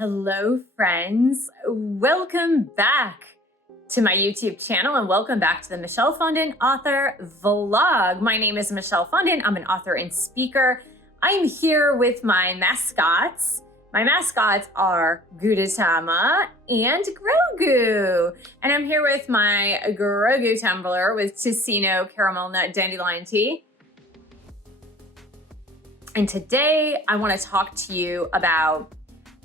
Hello, friends. Welcome back to my YouTube channel and welcome back to the Michelle Fondin Author vlog. My name is Michelle Fondin. I'm an author and speaker. I'm here with my mascots. My mascots are Gudetama and Grogu. And I'm here with my Grogu tumbler with Ticino Caramel Nut Dandelion Tea. And today I want to talk to you about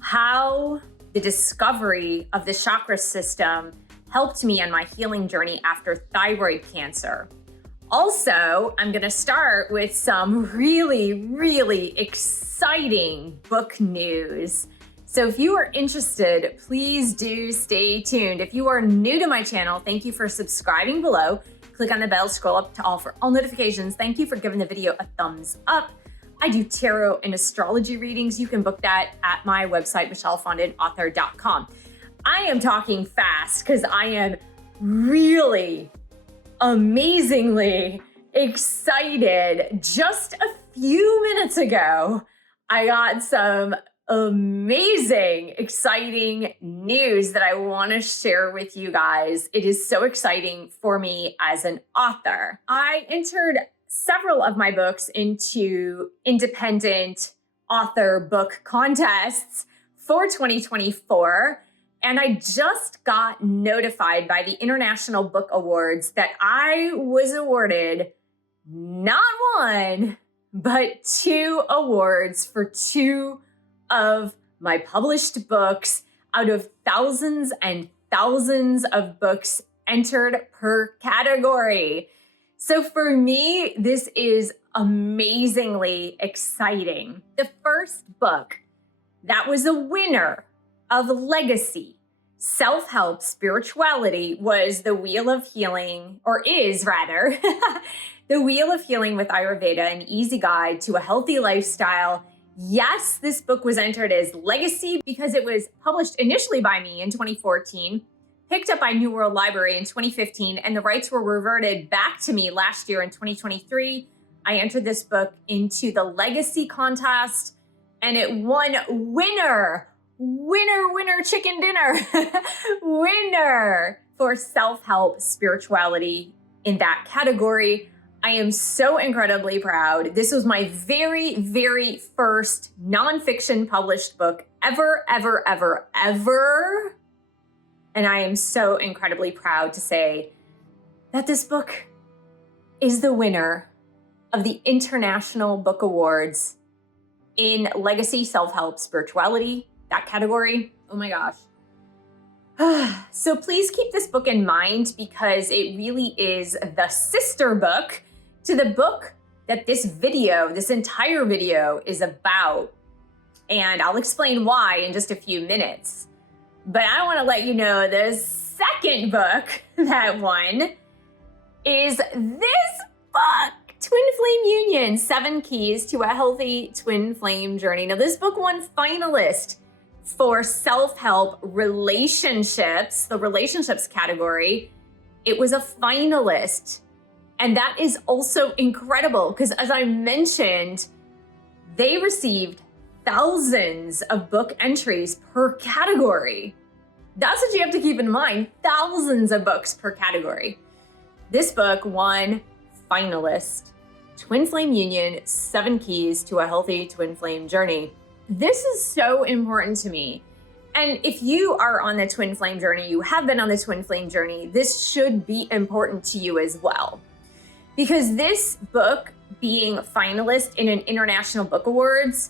how the discovery of the chakra system helped me on my healing journey after thyroid cancer. Also, I'm going to start with some really exciting book news. So if you are interested, please do stay tuned. If you are new to my channel, thank you for subscribing below. Click on the bell, scroll up to all for all notifications. Thank you for giving the video a thumbs up. I do tarot and astrology readings. You can book that at my website, michellefondinauthor.com. I am talking fast because I am really amazingly excited. Just a few minutes ago, I got some amazing, exciting news that I want to share with you guys. It is so exciting for me as an author. I entered several of my books into independent author book contests for 2024. And I just got notified by the International Book Awards that I was awarded not one, but 2 awards for 2 of my published books out of thousands and thousands of books entered per category. So for me, this is amazingly exciting. The first book that was a winner of Legacy, Self-Help Spirituality was The Wheel of Healing, or is rather, The Wheel of Healing with Ayurveda, an easy guide to a healthy lifestyle. Yes, this book was entered as Legacy because it was published initially by me in 2014, picked up by New World Library in 2015, and the rights were reverted back to me last year in 2023. I entered this book into the Legacy contest, and it won winner chicken dinner, winner for self-help spirituality in that category. I am so incredibly proud. This was my very first nonfiction published book ever. And I am so incredibly proud to say that this book is the winner of the International Book Awards in Legacy, Self-Help, Spirituality, that category. Oh my gosh. So please keep this book in mind because it really is the sister book to the book that this entire video is about. And I'll explain why in just a few minutes. But I want to let you know the second book that won is this book, Twin Flame Union, 7 Keys to a Healthy Twin Flame Journey. Now, this book won finalist for self-help relationships, the relationships category. It was a finalist. And that is also incredible because, as I mentioned, they received thousands of book entries per category. That's what you have to keep in mind, thousands of books per category. This book won finalist, Twin Flame Union, 7 Keys to a Healthy Twin Flame Journey. This is so important to me. And if you are on the twin flame journey, you have been on the twin flame journey, this should be important to you as well. Because this book being finalist in an International Book Awards,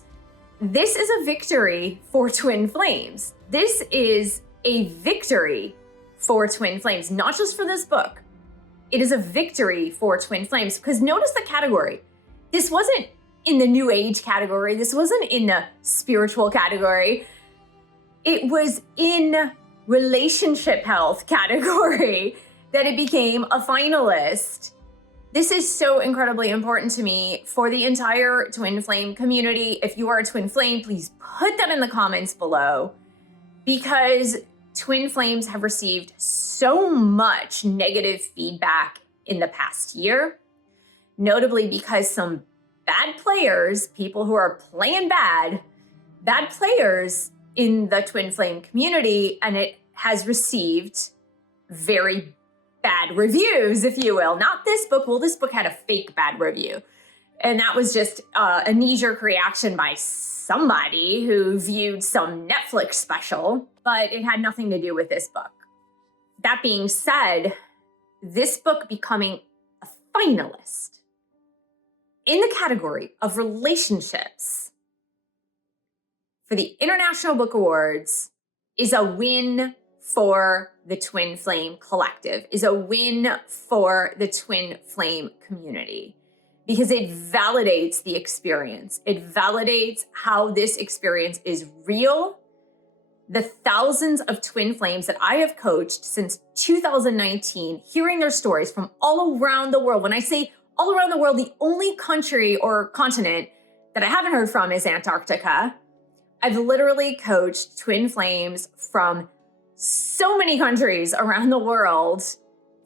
this is a victory for twin flames. This is a victory for twin flames, not just for this book. It is a victory for twin flames because notice the category. This wasn't in the new age category. This wasn't in the spiritual category. It was in relationship health category that it became a finalist. This is so incredibly important to me for the entire twin flame community. If you are a twin flame, please put that in the comments below because twin flames have received so much negative feedback in the past year, notably because some bad players, people who are playing bad players in the twin flame community, and it has received very bad reviews, if you will. Not this book. Well, this book had a fake bad review. And that was just a knee-jerk reaction by somebody who viewed some Netflix special, but it had nothing to do with this book. That being said, this book becoming a finalist in the category of relationships for the International Book Awards is a win for the Twin Flame Collective, is a win for the Twin Flame community, because it validates the experience. It validates how this experience is real. The thousands of twin flames that I have coached since 2019, hearing their stories from all around the world. When I say all around the world, the only country or continent that I haven't heard from is Antarctica. I've literally coached twin flames from so many countries around the world,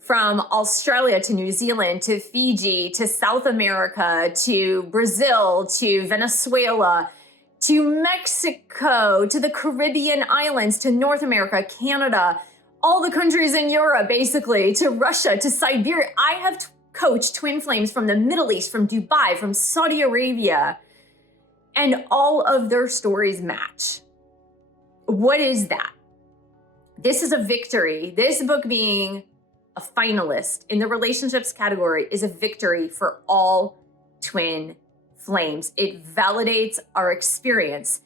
from Australia to New Zealand to Fiji to South America to Brazil to Venezuela to Mexico to the Caribbean islands to North America, Canada, all the countries in Europe, basically, to Russia, to Siberia. I have coached twin flames from the Middle East, from Dubai, from Saudi Arabia, and all of their stories match. What is that? This is a victory. This book being a finalist in the relationships category is a victory for all twin flames. It validates our experience.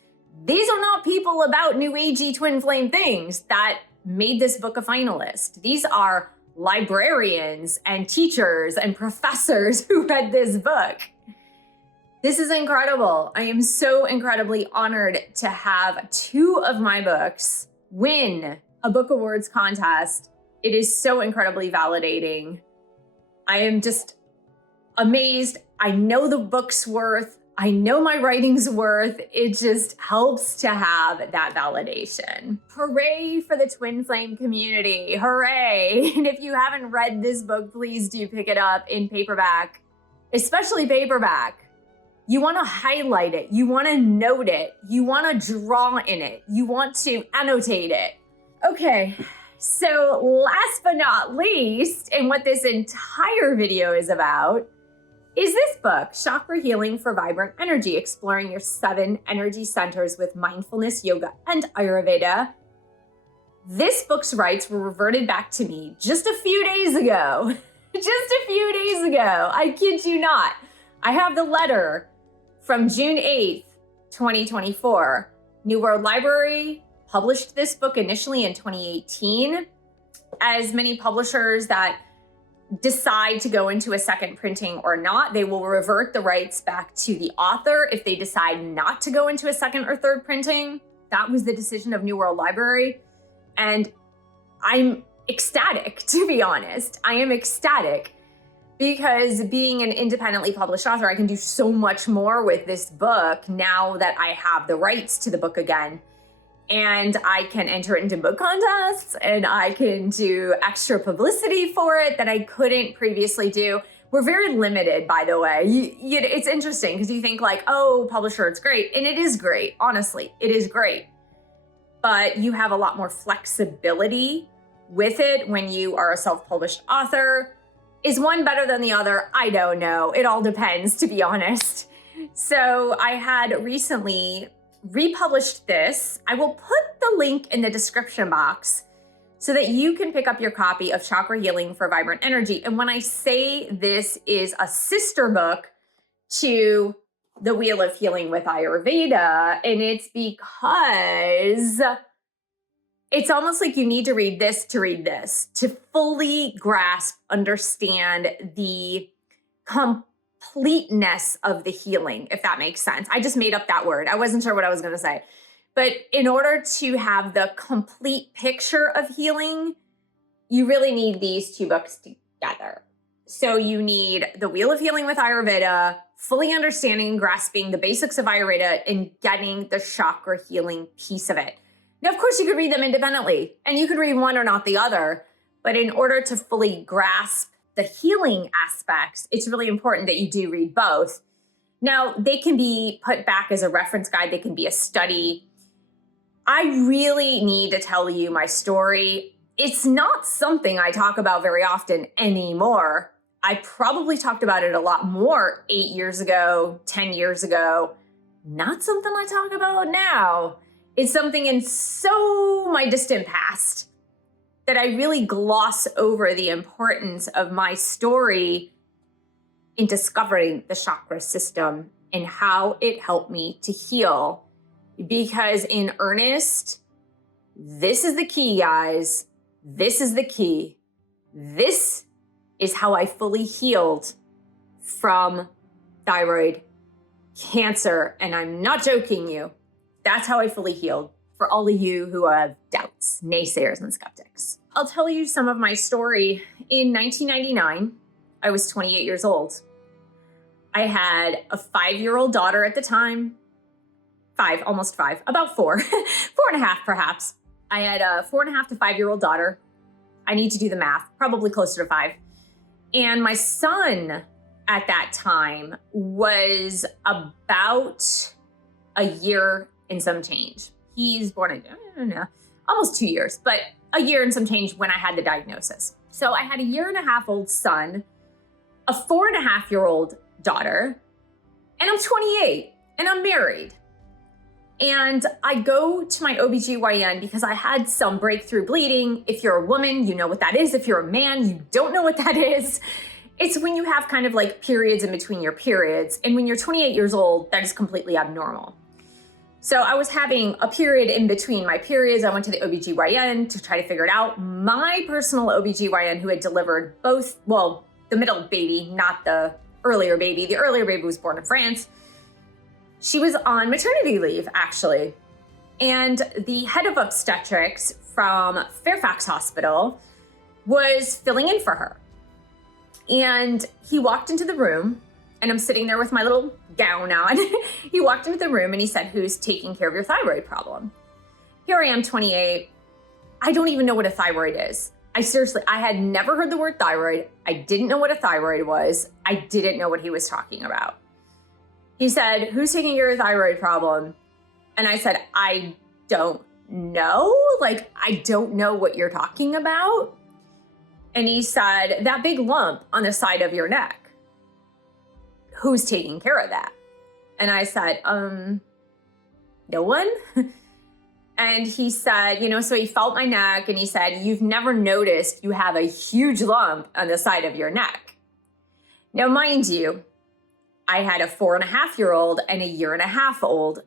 These are not people about new agey twin flame things that made this book a finalist. These are librarians and teachers and professors who read this book. This is incredible. I am so incredibly honored to have two of my books win a book awards contest. It is so incredibly validating. I am just amazed. I know the book's worth. I know my writing's worth. It just helps to have that validation. Hooray for the twin flame community. Hooray. And if you haven't read this book, please do pick it up in paperback, especially paperback. You want to highlight it. You want to note it. You want to draw in it. You want to annotate it. Okay. So last but not least, and what this entire video is about, is this book, Chakra Healing for Vibrant Energy, exploring your 7 energy centers with mindfulness, yoga, and Ayurveda. This book's rights were reverted back to me just a few days ago. Just a few days ago. I kid you not. I have the letter from June 8th, 2024. New World Library published this book initially in 2018. As many publishers that decide to go into a second printing or not, they will revert the rights back to the author if they decide not to go into a second or third printing. That was the decision of New World Library. And I'm ecstatic, to be honest. I am ecstatic because being an independently published author, I can do so much more with this book now that I have the rights to the book again. And I can enter it into book contests, and I can do extra publicity for it that I couldn't previously do. We're very limited, by the way. It's interesting because you think like, oh, publisher, it's great. And it is great. Honestly, it is great. But you have a lot more flexibility with it when you are a self-published author. Is one better than the other? I don't know. It all depends, to be honest. So I had recently republished this. I will put the link in the description box so that you can pick up your copy of Chakra Healing for Vibrant Energy. And when I say this is a sister book to The Wheel of Healing with Ayurveda, and it's because it's almost like you need to read this to fully grasp, understand the completeness of the healing, if that makes sense. I just made up that word. I wasn't sure what I was going to say. But in order to have the complete picture of healing, you really need these two books together. So you need The Wheel of Healing with Ayurveda, fully understanding and grasping the basics of Ayurveda and getting the chakra healing piece of it. Now, of course, you could read them independently, and you could read one or not the other. But in order to fully grasp the healing aspects, it's really important that you do read both. Now, they can be put back as a reference guide. They can be a study. I really need to tell you my story. It's not something I talk about very often anymore. I probably talked about it a lot more 8 years ago, 10 years ago. Not something I talk about now. It's something in so my distant past that I really gloss over the importance of my story in discovering the chakra system and how it helped me to heal. Because in earnest, this is the key, guys. This is the key. This is how I fully healed from thyroid cancer. And I'm not joking you. That's how I fully healed. For all of you who have doubts, naysayers, and skeptics, I'll tell you some of my story. In 1999, I was 28 years old. I had a 5-year-old daughter at the time. Almost 5, about 4, 4.5 perhaps. I had a 4.5 to 5-year-old daughter. I need to do the math, probably closer to 5. And my son at that time was about a year and some change. He's born in, I don't know, almost 2 years, but a year and some change when I had the diagnosis. So I had a 1.5-year-old son, a 4.5-year-old daughter, and I'm 28 and I'm married. And I go to my OBGYN because I had some breakthrough bleeding. If you're a woman, you know what that is. If you're a man, you don't know what that is. It's when you have kind of like periods in between your periods. And when you're 28 years old, that is completely abnormal. So I was having a period in between my periods. I went to the OBGYN to try to figure it out. My personal OBGYN who had delivered both, well, the middle baby, not the earlier baby. The earlier baby was born in France. She was on maternity leave, actually. And the head of obstetrics from Fairfax Hospital was filling in for her. And he walked into the room, and I'm sitting there with my little gown on. He walked into the room and he said, "Who's taking care of your thyroid problem?" Here I am, 28. I don't even know what a thyroid is. I had never heard the word thyroid. I didn't know what a thyroid was. I didn't know what he was talking about. He said, "Who's taking care of your thyroid problem?" And I said, "I don't know. I don't know what you're talking about." And he said, "That big lump on the side of your neck. Who's taking care of that?" And I said, no one. And he said, so he felt my neck and he said, "You've never noticed you have a huge lump on the side of your neck." Now, mind you, I had a 4.5-year-old and a 1.5-year-old,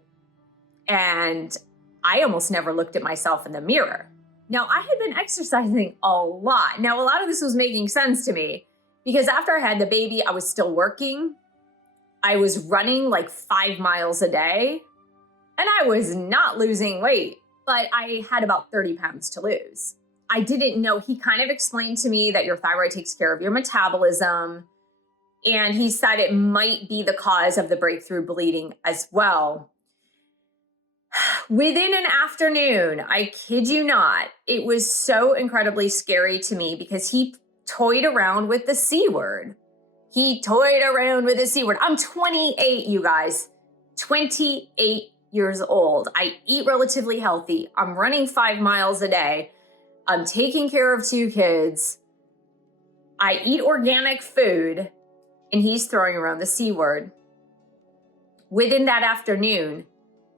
and I almost never looked at myself in the mirror. Now, I had been exercising a lot. Now, a lot of this was making sense to me because after I had the baby, I was still working. I was running like 5 miles a day, and I was not losing weight, but I had about 30 pounds to lose. I didn't know. He kind of explained to me that your thyroid takes care of your metabolism. And he said it might be the cause of the breakthrough bleeding as well. Within an afternoon, I kid you not, it was so incredibly scary to me because he toyed around with the C word. He toyed around with the C word. I'm 28, you guys, 28 years old. I eat relatively healthy. I'm running 5 miles a day. I'm taking care of 2 kids. I eat organic food. And he's throwing around the C word. Within that afternoon,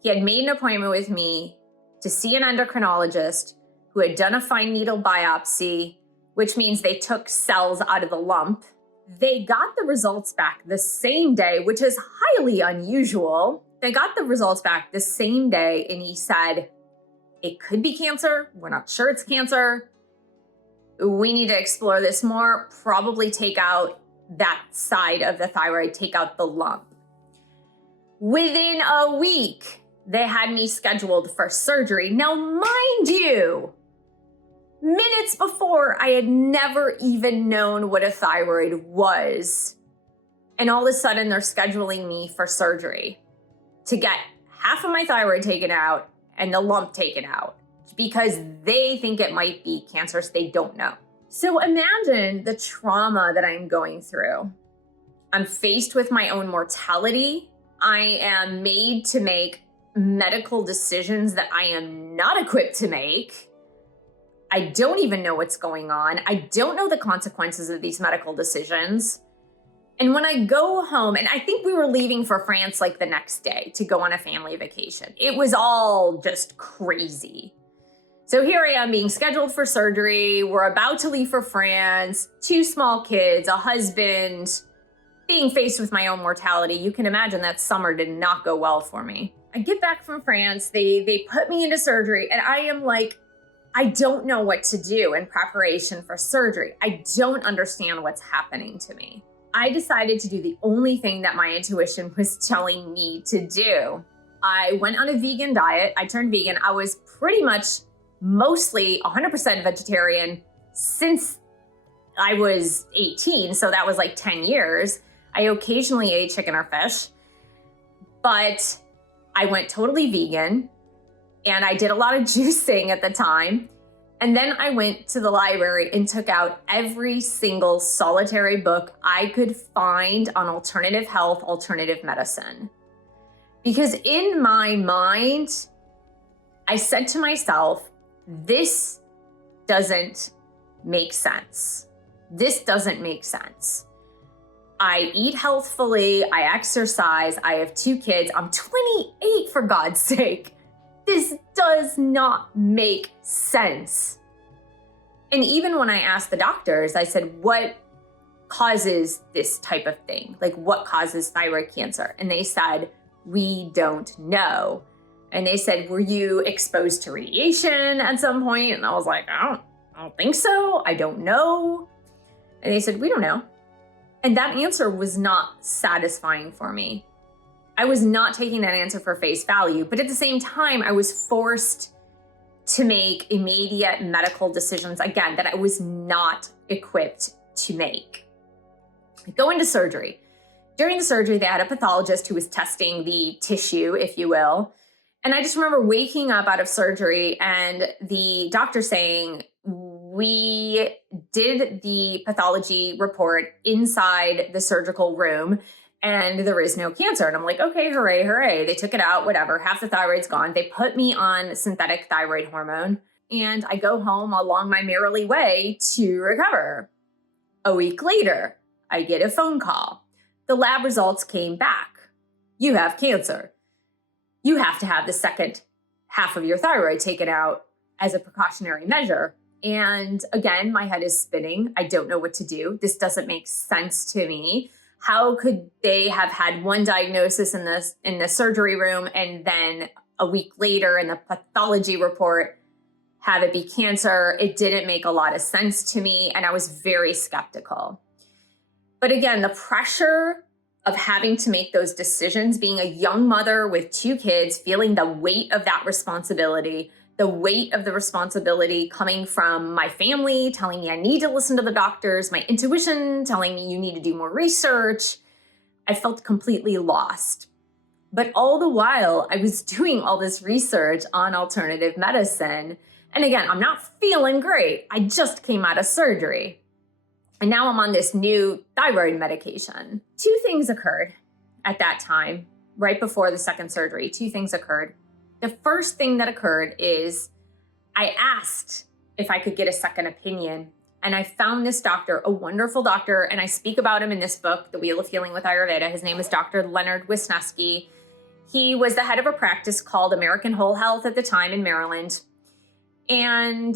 he had made an appointment with me to see an endocrinologist who had done a fine needle biopsy, which means they took cells out of the lump. They got the results back the same day, which is highly unusual. They got the results back the same day, and he said, "It could be cancer. We're not sure it's cancer. We need to explore this more, probably take out that side of the thyroid, take out the lump." Within a week, they had me scheduled for surgery. Now, mind you, minutes before, I had never even known what a thyroid was. And all of a sudden, they're scheduling me for surgery to get half of my thyroid taken out and the lump taken out because they think it might be cancerous. They don't know. So imagine the trauma that I'm going through. I'm faced with my own mortality. I am made to make medical decisions that I am not equipped to make. I don't even know what's going on. I don't know the consequences of these medical decisions. And when I go home, and I think we were leaving for France like the next day to go on a family vacation. It was all just crazy. So here I am being scheduled for surgery. We're about to leave for France, 2 small kids, a husband, being faced with my own mortality. You can imagine that summer did not go well for me. I get back from France, they put me into surgery, and I am like, I don't know what to do in preparation for surgery. I don't understand what's happening to me. I decided to do the only thing that my intuition was telling me to do. I went on a vegan diet. I turned vegan. I was pretty much mostly 100% vegetarian since I was 18. So that was like 10 years. I occasionally ate chicken or fish, but I went totally vegan and I did a lot of juicing at the time. And then I went to the library and took out every single solitary book I could find on alternative health, alternative medicine. Because in my mind, I said to myself, this doesn't make sense. This doesn't make sense. I eat healthfully, I exercise, I have 2 kids. I'm 28 for God's sake. This does not make sense. And even when I asked the doctors, I said, what causes this type of thing? Like, what causes thyroid cancer? And they said, we don't know. And they said, were you exposed to radiation at some point? And I was like, I don't think so. I don't know. And they said, we don't know. And that answer was not satisfying for me. I was not taking that answer for face value, but at the same time, I was forced to make immediate medical decisions, again, that I was not equipped to make. I go into surgery. During the surgery, they had a pathologist who was testing the tissue, if you will. And I just remember waking up out of surgery and the doctor saying, we did the pathology report inside the surgical room and there is no cancer. And I'm like, okay, hooray, hooray. They took it out, whatever. Half the thyroid's gone. They put me on synthetic thyroid hormone and I go home along my merrily way to recover. A week later, I get a phone call. The lab results came back. You have cancer. You have to have the second half of your thyroid taken out as a precautionary measure. And again, my head is spinning. I don't know what to do. This doesn't make sense to me. How could they have had one diagnosis in the surgery room and then a week later in the pathology report have it be cancer? It didn't make a lot of sense to me, and I was very skeptical. But again, the pressure of having to make those decisions, being a young mother with 2 kids, feeling the weight of that responsibility, the weight of the responsibility coming from my family telling me I need to listen to the doctors, my intuition telling me you need to do more research. I felt completely lost. But all the while, I was doing all this research on alternative medicine. And again, I'm not feeling great. I just came out of surgery. And now I'm on this new thyroid medication. 2 things occurred at that time, right before the second surgery. 2 things occurred. The first thing that occurred is I asked if I could get a second opinion. And I found this doctor, a wonderful doctor, and I speak about him in this book, The Wheel of Healing with Ayurveda. His name is Dr. Leonard Wisniewski. He was the head of a practice called American Whole Health at the time in Maryland. And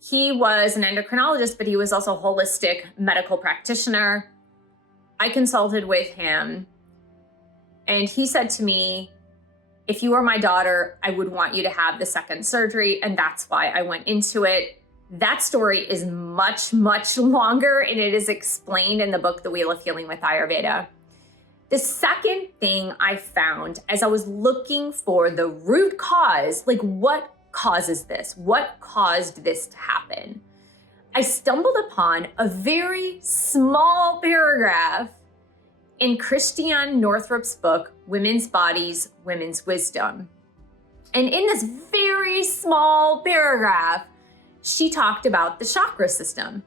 he was an endocrinologist, but he was also a holistic medical practitioner. I consulted with him, and he said to me, if you were my daughter, I would want you to have the second surgery, and that's why I went into it. That story is much, much longer, and it is explained in the book, The Wheel of Healing with Ayurveda. The second thing I found as I was looking for the root cause, like what causes this? What caused this to happen? I stumbled upon a very small paragraph in Christiane Northrup's book, Women's Bodies, Women's Wisdom. And in this very small paragraph, she talked about the chakra system.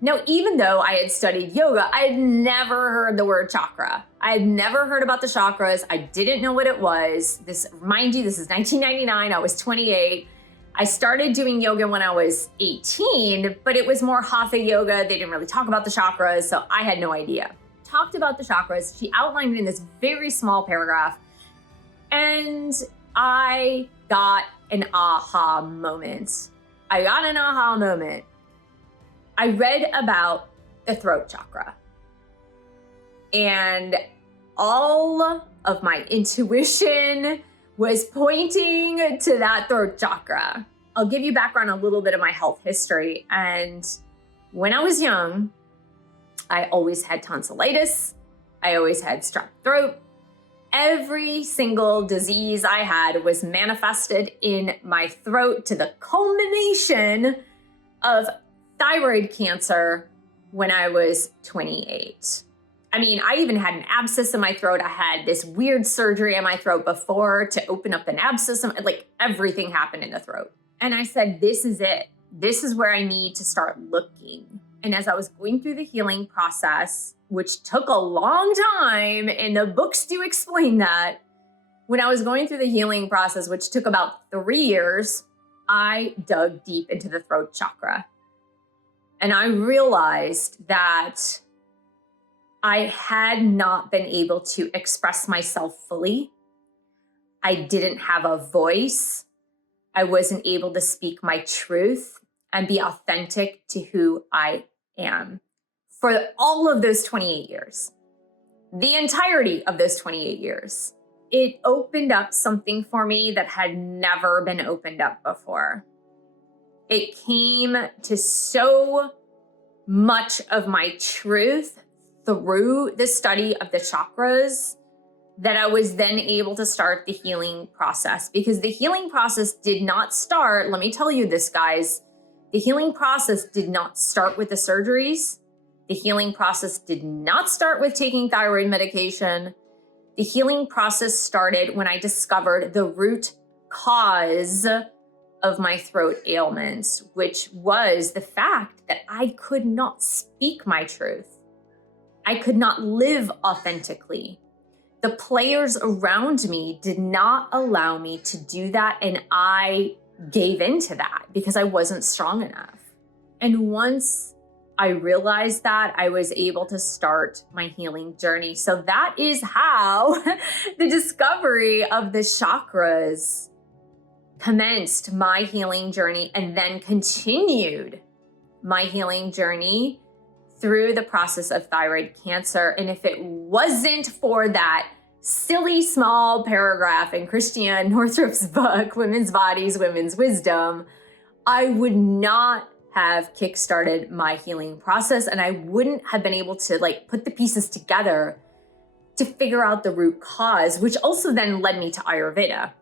Now, even though I had studied yoga, I had never heard the word chakra. I had never heard about the chakras. I didn't know what it was. Mind you, this is 1999. I was 28. I started doing yoga when I was 18, but it was more hatha yoga. They didn't really talk about the chakras, so I had no idea. Talked about the chakras. She outlined it in this very small paragraph, and I got an aha moment. I read about the throat chakra, and all of my intuition was pointing to that throat chakra. I'll give you background, a little bit of my health history. And when I was young, I always had tonsillitis. I always had strep throat. Every single disease I had was manifested in my throat, to the culmination of thyroid cancer when I was 28. I mean, I even had an abscess in my throat. I had this weird surgery in my throat before to open up an abscess. Like, everything happened in the throat. And I said, this is it. This is where I need to start looking. And as I was going through the healing process, which took a long time, and the books do explain that, when I was going through the healing process, which took about 3 years, I dug deep into the throat chakra. And I realized that I had not been able to express myself fully. I didn't have a voice. I wasn't able to speak my truth and be authentic to who I am for all of those 28 years, the entirety of those 28 years. It opened up something for me that had never been opened up before. It came to so much of my truth through the study of the chakras that I was then able to start the healing process. Because the healing process did not start, let me tell you this, guys, the healing process did not start with the surgeries. The healing process did not start with taking thyroid medication. The healing process started when I discovered the root cause of my throat ailments, which was the fact that I could not speak my truth. I could not live authentically. The players around me did not allow me to do that, and I gave into that because I wasn't strong enough. And once I realized that, I was able to start my healing journey. So that is how the discovery of the chakras commenced my healing journey, and then continued my healing journey through the process of thyroid cancer. And if it wasn't for that silly small paragraph in Christiane Northrup's book, Women's Bodies, Women's Wisdom, I would not have kickstarted my healing process, and I wouldn't have been able to put the pieces together to figure out the root cause, which also then led me to Ayurveda,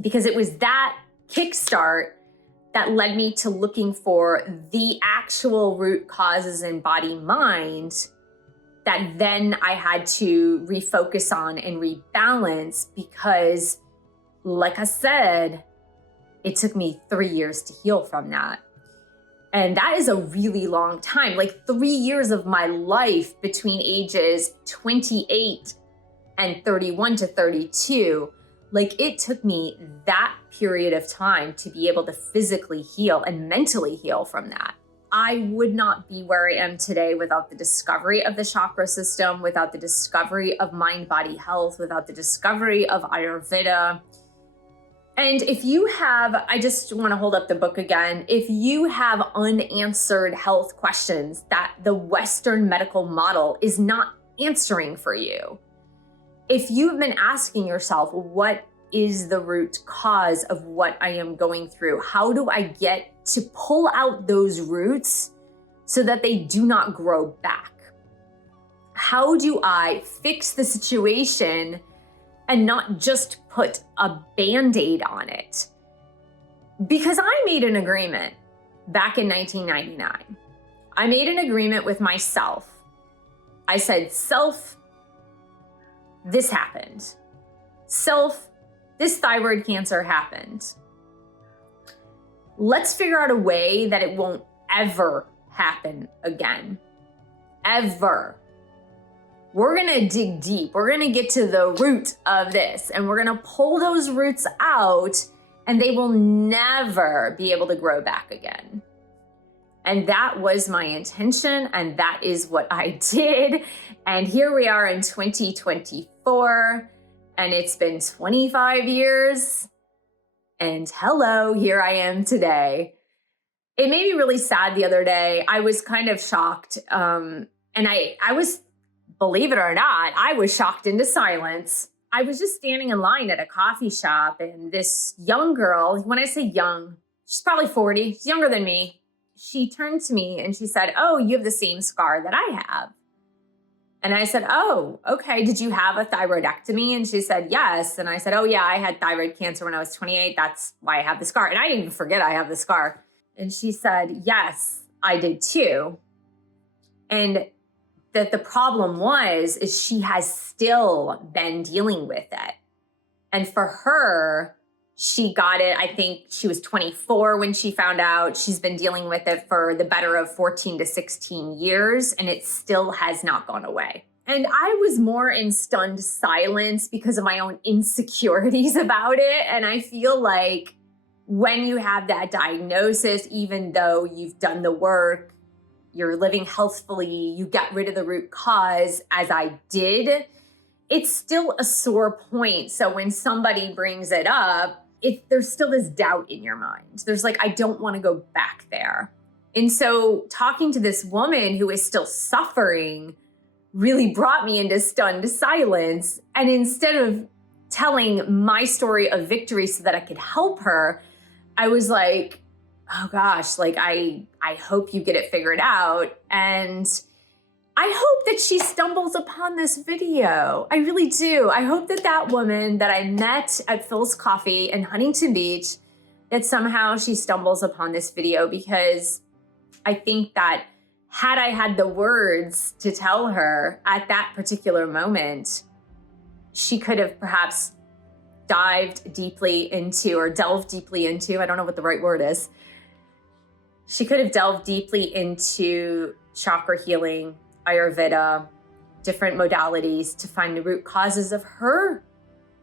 because it was that kickstart that led me to looking for the actual root causes in body mind that then I had to refocus on and rebalance, because like I said, it took me 3 years to heal from that. And that is a really long time, 3 years of my life between ages 28 and 31 to 32. It took me that period of time to be able to physically heal and mentally heal from that. I would not be where I am today without the discovery of the chakra system, without the discovery of mind-body health, without the discovery of Ayurveda. And if you have, I just want to hold up the book again, if you have unanswered health questions that the Western medical model is not answering for you, if you've been asking yourself, what is the root cause of what I am going through? How do I get to pull out those roots so that they do not grow back? How do I fix the situation and not just put a Band-Aid on it? Because I made an agreement back in 1999. I made an agreement with myself. I said, self, this happened. Self, this thyroid cancer happened. Let's figure out a way that it won't ever happen again. Ever. We're gonna dig deep. We're gonna get to the root of this, and we're gonna pull those roots out, and they will never be able to grow back again. And that was my intention, and that is what I did. And here we are in 2024, and it's been 25 years. And hello, here I am today. It made me really sad the other day. I was kind of shocked. And I was, believe it or not, I was shocked into silence. I was just standing in line at a coffee shop, and this young girl, when I say young, she's probably 40, she's younger than me. She turned to me and she said, "Oh, you have the same scar that I have." And I said, "Oh, okay. Did you have a thyroidectomy?" And she said, "Yes." And I said, "Oh yeah, I had thyroid cancer when I was 28. That's why I have the scar." And I didn't even forget I have the scar. And she said, "Yes, I did too." And that the problem is she has still been dealing with it. And for her, she got it, I think she was 24 when she found out. She's been dealing with it for the better of 14 to 16 years, and it still has not gone away. And I was more in stunned silence because of my own insecurities about it. And I feel like when you have that diagnosis, even though you've done the work, you're living healthfully, you get rid of the root cause, as I did, it's still a sore point. So when somebody brings it up, there's still this doubt in your mind. There's like, I don't want to go back there. And so talking to this woman who is still suffering really brought me into stunned silence. And instead of telling my story of victory so that I could help her, I was like, oh gosh, like I hope you get it figured out. And I hope that she stumbles upon this video. I really do. I hope that that woman that I met at Phil's Coffee in Huntington Beach, that somehow she stumbles upon this video, because I think that had I had the words to tell her at that particular moment, she could have perhaps delved deeply into, I don't know what the right word is. She could have delved deeply into chakra healing, Ayurveda, different modalities to find the root causes of her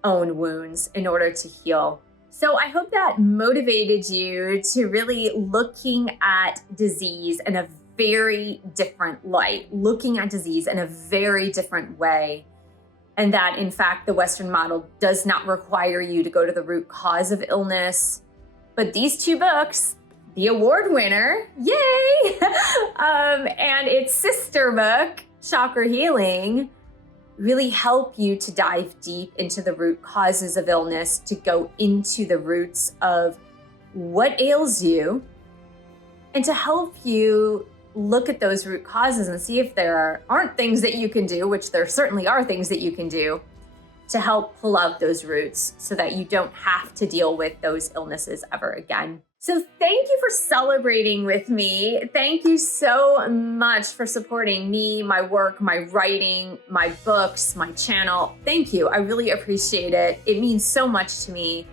own wounds in order to heal. So I hope that motivated you to really looking at disease in a very different light, looking at disease in a very different way. And that in fact, the Western model does not require you to go to the root cause of illness. But these two books, the award winner, yay! And its sister book, Chakra Healing, really help you to dive deep into the root causes of illness, to go into the roots of what ails you, and to help you look at those root causes and see if there aren't things that you can do, which there certainly are things that you can do, to help pull out those roots so that you don't have to deal with those illnesses ever again. So thank you for celebrating with me. Thank you so much for supporting me, my work, my writing, my books, my channel. Thank you. I really appreciate it. It means so much to me.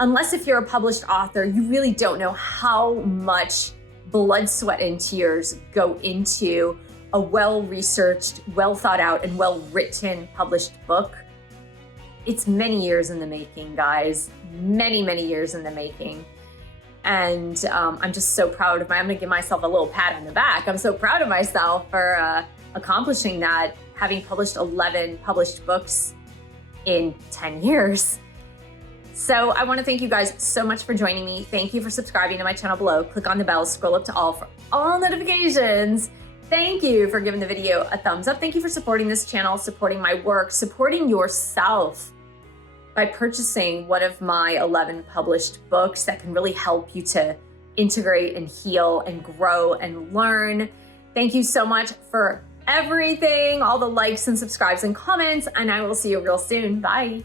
Unless if you're a published author, you really don't know how much blood, sweat, and tears go into a well-researched, well-thought-out, and well-written published book. It's many years in the making, guys. Many, many years in the making. And I'm just so proud of I'm gonna give myself a little pat on the back. I'm so proud of myself for accomplishing that, having published 11 published books in 10 years. So I wanna thank you guys so much for joining me. Thank you for subscribing to my channel below. Click on the bell, scroll up to all for all notifications. Thank you for giving the video a thumbs up. Thank you for supporting this channel, supporting my work, supporting yourself by purchasing one of my 11 published books that can really help you to integrate and heal and grow and learn. Thank you so much for everything, all the likes and subscribes and comments, and I will see you real soon. Bye.